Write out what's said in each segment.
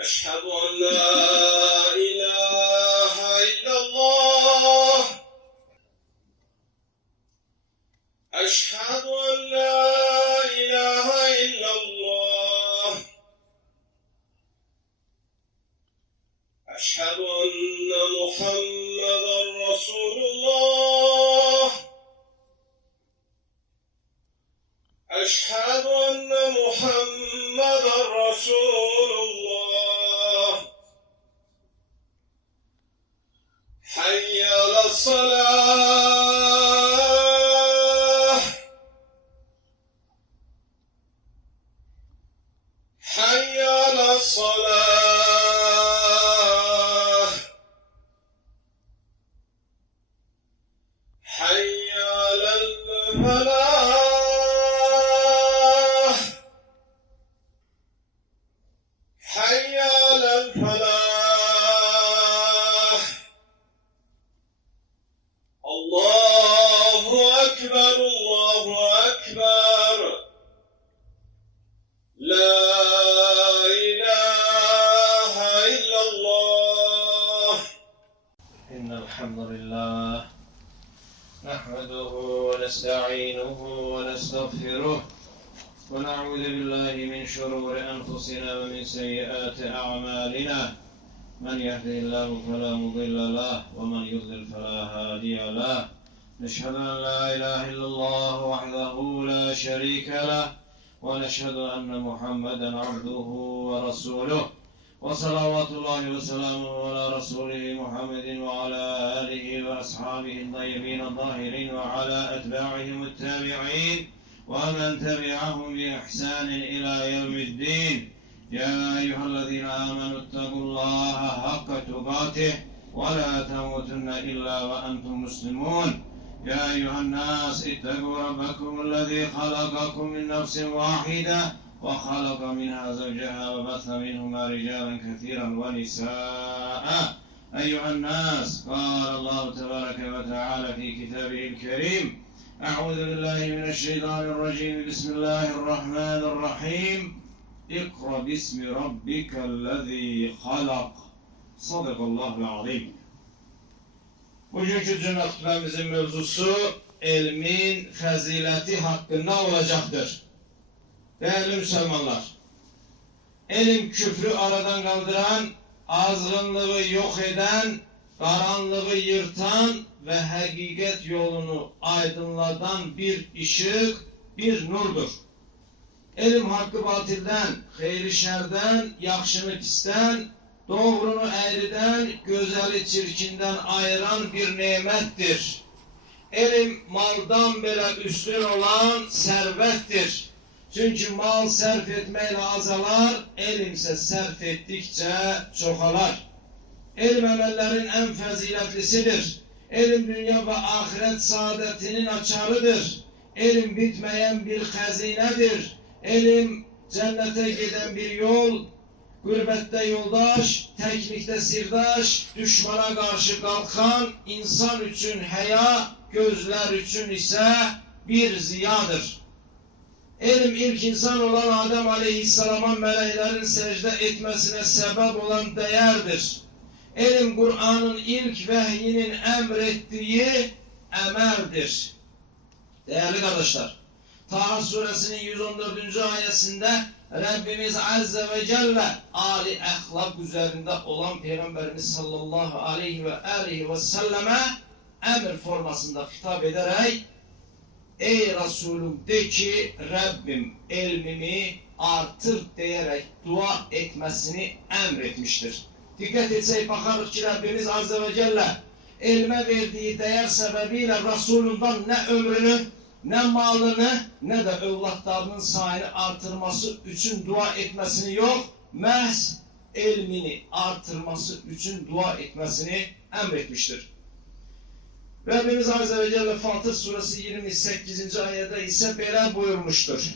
أشهد أن لا إله إلا الله. أشهد أن لا إله إلا الله. أشهد أن محمدا رسول الله. أشهد أن محمدا رسول الله. حي على الصلاة. حي على الصلاة. حي على الفلاح. حي على الفلاح. الله أكبر الله أكبر. لا إله إلا الله. إن الحمد لله نحمده ونستعينه ونستغفره ونعوذ بالله من شرور أنفسنا ومن سيئات أعمالنا. من يهده الله فلا مضل له ومن يضلل فلا هادي له. نشهد أن لا إله إلا الله وحده لا شريك له ونشهد أن محمدا عبده ورسوله وصلوات الله وسلامه على رسوله محمد وعلى آله وأصحابه الطيبين الطاهرين وعلى أتباعهم التابعين ومن تبعهم بإحسان إلى يوم الدين. يا أيها الذين آمنوا اتقوا الله حق تقاته ولا تموتن إلا وأنتم مسلمون. يا أيها الناس اتقوا ربكم الذي خلقكم من نفس واحدة وخلق منها زوجها وبث منهما رجالا كثيرا ونساء. أيها الناس قال الله تبارك وتعالى في كتابه الكريم: أعوذ بالله من الشيطان الرجيم. بسم الله الرحمن الرحيم. اقرأ باسم ربك الذي خلق. Sadakallahul azim. Bugünkü cümlemizin mevzusu ilmin fezileti hakkında olacaktır. Değerli Müslümanlar, ilim küfrü aradan kaldıran, azgınlığı yok eden, karanlığı yırtan ve hakikat yolunu aydınlatan bir ışık, bir nurdur. İlim hakkı batilden, hayri şerden, yakşını pisten, doğrunu eğriden, güzeli çirkinden ayıran bir nimettir. İlim maldan bile üstün olan servettir. Çünkü mal sarf etmeyle azalar, ilim ise sarf ettikçe çoğalar. İlim emellerin en faziletlisidir. İlim dünya ve ahiret saadetinin açarıdır. İlim bitmeyen bir hazinedir. İlim cennete giden bir yol, gurbette yoldaş, teknikte sirdaş, düşmana karşı kalkan insan için heya, gözler için ise bir ziyadır. İlim ilk insan olan Adem Aleyhisselam'a meleklerin secde etmesine sebep olan değerdir. İlim Kur'an'ın ilk vahyinin emrettiği emeldir. Değerli kardeşler, Taha suresinin 114. ayetinde Rabbimiz Azze ve Celle âli ahlak üzerinde olan Peygamberimiz sallallahu aleyhi ve selleme emir formasında hitap ederek: ey Resulüm de ki Rabbim ilmimi artır diyerek dua etmesini emretmiştir. Dikkat etsek bakarız ki Rabbimiz Azze ve Celle ilme verdiği değer sebebiyle Resulünden ne ömrünü, ne malını, ne de evlatlarının sayını artırması için dua etmesini yok, mehz ilmini artırması için dua etmesini emretmiştir. Rabbimiz Azze ve Celle Fatır suresi 28. ayette ise böyle buyurmuştur: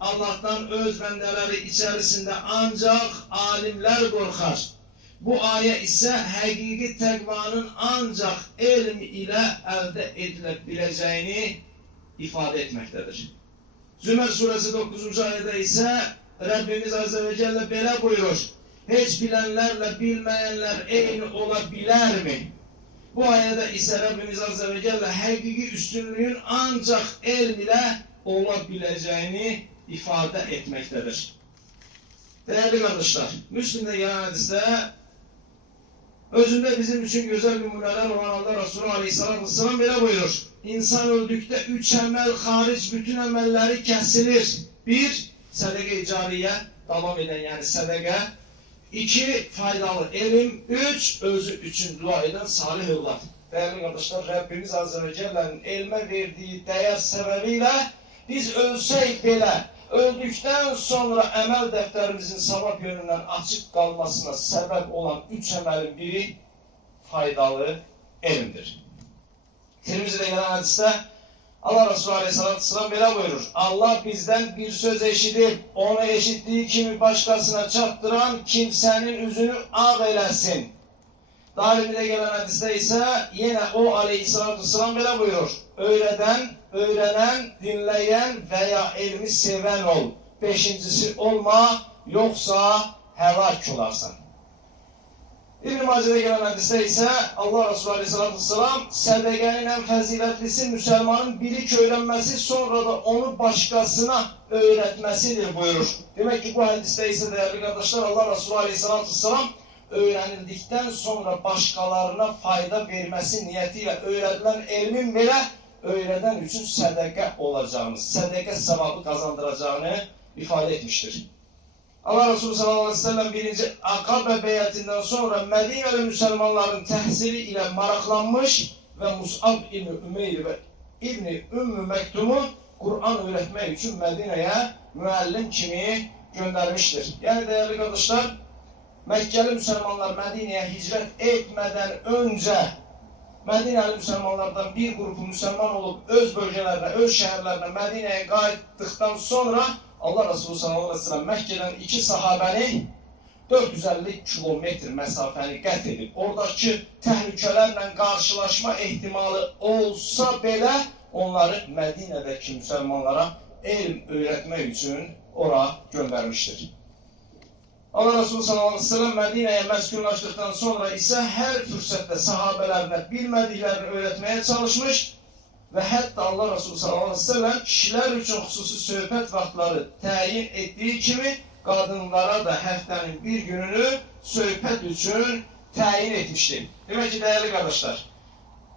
Allah'tan öz bendeleri içerisinde ancak alimler korkar. Bu ayet ise hakiki tekvanın ancak ilm ile elde edilebileceğini ifade etmektedir. Zümer suresi 9. ayette ise Rabbimiz Azze ve Celle böyle buyurur: Heç bilənlərlə bilməyənlər eyni ola bilərmi? Bu ayədə isə Rabbimiz Azze ve Celle həqiqi üstünlüğün ancaq elm ilə ola biləcəyini ifadə etməkdədir. Değerli kardeşler, Müslim'de gelen hadiste özünde bizim için güzel numuneler olan Allah Resulü Aleyhisselatü Vesselam böyle buyurur. İnsan öldükte 3 emel hariç bütün emelleri kesilir. 1. Sedeke-i cariye, devam eden yani sedeke. 2. Faydalı ilim. 3. Özü için dua eden salih evlat. Değerli kardeşler, Rabbimiz Azze ve Celle'nin elme verdiği değer sebebiyle biz ölsek bile öldükten sonra emel defterimizin sevap yönünden açık kalmasına sebep olan 3 emelin biri faydalı ilimdir. Tirmizi'de gelen hadiste Allah Resulü Aleyhisselatü Vesselam böyle buyurur. Allah bizden bir söz eşidip onu eşittiği kimi başkasına çarptıran kimsenin yüzünü ağ eylesin. Darimi'de gelen hadiste ise yine o Aleyhisselatü Vesselam böyle buyurur. Öğrenen, dinleyen veya ilmi seven ol. 5.'si olma, yoksa helak olarsan. İbn-i Mace'de gelen hadiste ise Allah Resulü Aleyhisselatü Vesselam sedekenin en faziletlisi Müslümanın bilik öğrenmesi sonra da onu başkasına öğretmesidir buyurur. Demek ki bu hadiste ise değerli kardeşler Allah Resulü Aleyhisselatü Vesselam öğrenildikten sonra başkalarına fayda vermesi niyetiyle öğretilen ilmin bile öğreden için sedeke olacağını, sedeke sevabı kazandıracağını ifade etmiştir. Allah Resulü sallallahu aleyhi ve sellem 1. Akabe beyatinden sonra Medine'li Müslümanların tehsili ile maraklanmış ve Mus'ab İbni Ümeyr ve İbni Ümmü Mektum'u Kur'an öğretmek için Medine'ye müellim kimi göndermiştir. Yani değerli kardeşler, Mekkeli Müslümanlar Medine'ye hicret etmeden önce Medine'li Müslümanlardan bir grubu Müslüman olup öz bölgelerine, öz şehirlerine Medine'ye kayıttıktan sonra Allah Resulü sallallahu aleyhi ve sellem Mekke'den 2 sahabeni 450 kilometre mesafeni qət edib. Oradaki təhlükələrlə karşılaşma ihtimali olsa bile onları Medine'deki Müslümanlara elm öğretmek için oraya göndermiştir. Allah Resulü sallallahu aleyhi ve sellem Medine'ye meskunlaştıktan sonra ise her fırsette sahabelerine bilmediklerini öğretmeye çalışmış ve hatta Allah Resulü sallallahu aleyhi ve sellem kişiler için hususi söhbət vaxtları təyin ettiği kimi kadınlara da haftanın bir gününü söhbət için təyin etmiştir. Demek ki değerli kardeşler,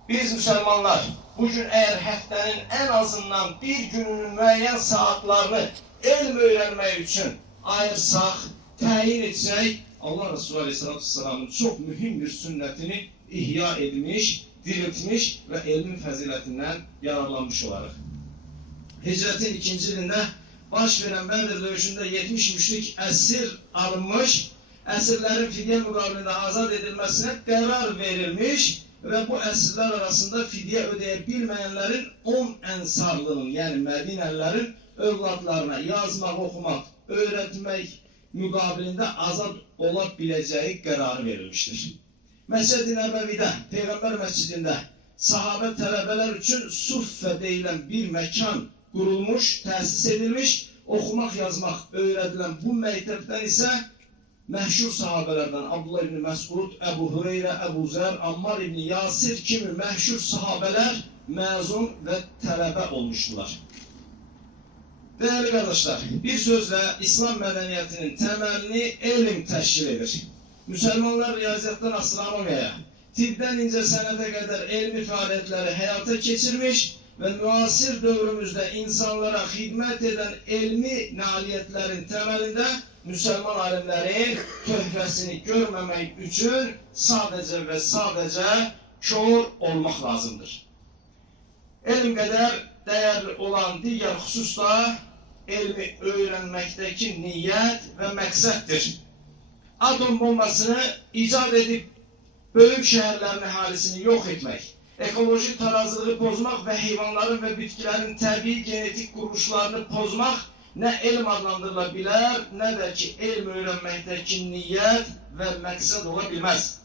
biz Müslümanlar bugün eğer haftanın en azından bir gününün müəyyən saatlerini elm öğrenmek için ayırsak, təyin etsək, Allah Resulü Aleyhisselatü Vesselam'ın çok mühim bir sünnetini ihya edilmiş, diriltmiş ve ilmin fəzilətindən yararlanmış olarıq. Hicretin 2. ilində baş veren Bedir dövüşünde 70 müşrik esir alınmış, esirlerin fidye mukabilinde azat edilmesine karar verilmiş ve bu esirler arasında fidye ödeyebilmeyenlerin 10 ensarlının yani Medinelilerin evlatlarına yazmak, okumak, öğretmek mukabilinde azat olabileceği kararı verilmiştir. Mescid-i Nebevi'de, Peygamber Mescidinde sahabe talebeler için Suffe deyilen bir mekan kurulmuş, tesis edilmiş, okumak, yazmak öğretilen bu mektepten ise meşhur sahabelerden Abdullah İbni Mesud, Ebu Hureyre, Ebu Zer, Ammar İbni Yasir kimi meşhur sahabeler mezun ve talebe olmuştular. Değerli kardeşler, bir sözle İslam medeniyetinin temelini ilim teşkil eder. Müslümanlar riyaziyattan astronomiyaya, tıbben ince senete kadar ilmi faaliyetleri hayata geçirmiş ve müasir dövrümüzde insanlara hizmet eden ilmi nailiyetlerin temelinde Müslüman alimlerin töhfesini görmemek için sadece ve sadece kör olmak lazımdır. İlim kadar değerli olan diğer hususlar ilmi öğrenmekteki niyet ve maksattir. Atom bombasını icat edip büyük şehirlerin ahalisini yok etmek, ekolojik tarazılığı bozmak ve hayvanların ve bitkilerin tabii genetik kuruluşlarını bozmak ne ilim adlandırılabilir ne de ki ilim öğrenmekteki niyet ve maksat olabilmez.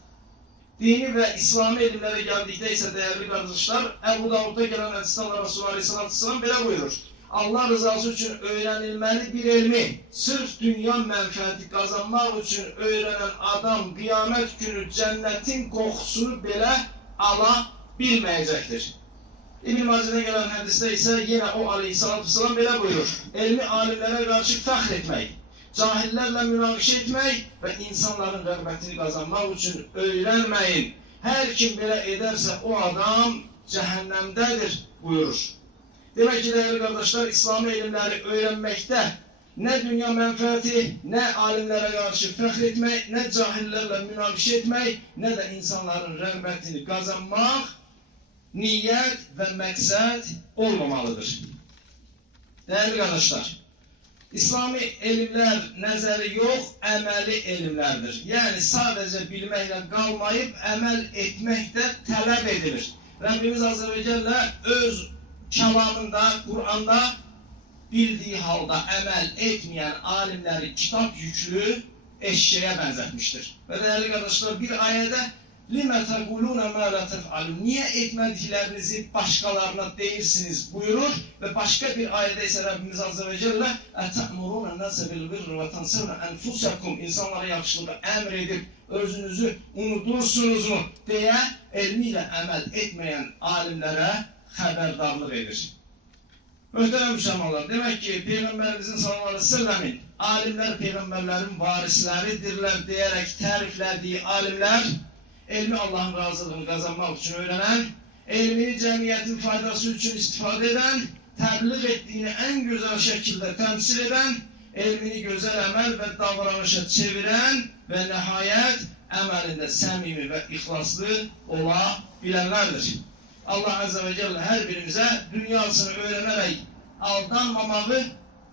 Dini ve İslami ilimlere geldikte ise değerli kardeşler, Ebu Davud'da gelen hadisten Resulü Aleyhisselatü Vesselam böyle buyurur. Allah rızası üçün öyrənilməli bir elmi sırf dünya mənfəəti qazanmaq üçün öyrənən adam qiyamət günü cənnətin qoxusunu belə ala bilməyəcəkdir. İbn Macədən gələn hədisdə isə yenə o aleyhissalatü vesselam belə buyurur. Elmi alimlərə qarşı fəxr etmək, cahillərlə münaqişə etmək və insanların rəğbətini qazanmaq üçün öyrənməyin. Hər kim belə edərsə o adam cəhənnəmdədir buyurur. Demək ki, dəyərli qardaşlar, İslami elmləri öyrənməkdə nə dünya mənfəəti, nə alimlərə qarşı fəxr etmək, nə cahillərlə münaqişə etmək, nə də insanların rəğbətini qazanmaq niyyət və məqsəd olmamalıdır. Dəyərli qardaşlar, İslami elmlər nəzəri yox, əməli elmlərdir. Yəni, sadəcə bilməklə qalmayıb, əməl etmək də tələb edilir. Rəbbimiz Azze və Cəllə öz kəlamında, Qur'anda bildiyi halda əməl etməyən alimləri kitab yüklü eşşəyə bənzətmişdir. Və dəyərli qardaşlar, bir ayədə لِمَ تَقُولُونَ مَا لَا تَفْعَلُونَ Niyə etmədiklərinizi başqalarına deyirsiniz buyurur və başqa bir ayədə isə Rəbbimiz Azze və Cəllə اَتَأْمُرُونَ النَّاسَ بِالْبِرِّ وَتَنْسَوْنَ أَنْفُسَكُمْ İnsanlara yaxşılığı əmr edib özünüzü unudursunuzmu deyə elmi ilə əməl etməyən alimlərə xəbərdarlıq edir. Möhtərəm müsəlmanlar, demək ki, Peyğəmbərimizin sallallahu aleyhi ve sellemin alimlər Peyğəmbərlərin varisləridirlər deyərək təriflədiyi alimlər elmi Allahın razılığını qazanmaq üçün öyrənən, elmini cəmiyyətin faydası üçün istifadə edən, təbliğ etdiyini ən gözəl şəkildə təmsil edən, elmini gözəl əməl və davranışa çevirən və nəhayət əməlində səmimi və ixlaslı ola bilənlərdir. Allah Azze və Cəllə hər birimizə dünyasını öyrənərək aldanmamağı,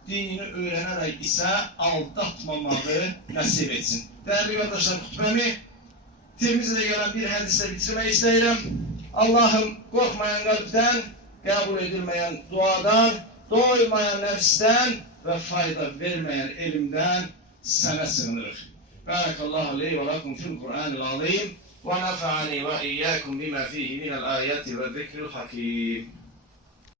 dinini öyrənərək isə aldatmamağı nəsib etsin. Dəyərli qardaşlar, xütbəmi Tirmizidə gələn bir hədislə bitirmək istəyirəm. Allahım, qorxmayan qəlbdən, qəbul edilməyən duadan, doymayan nəfsdən və fayda verməyən elmdən sənə sığınırıq. Barakallahu aleyhi və lakum fil Qur'anil azim və nafa'ani və iyyəkum bimə fihi minəl ayəti və zikril hakim.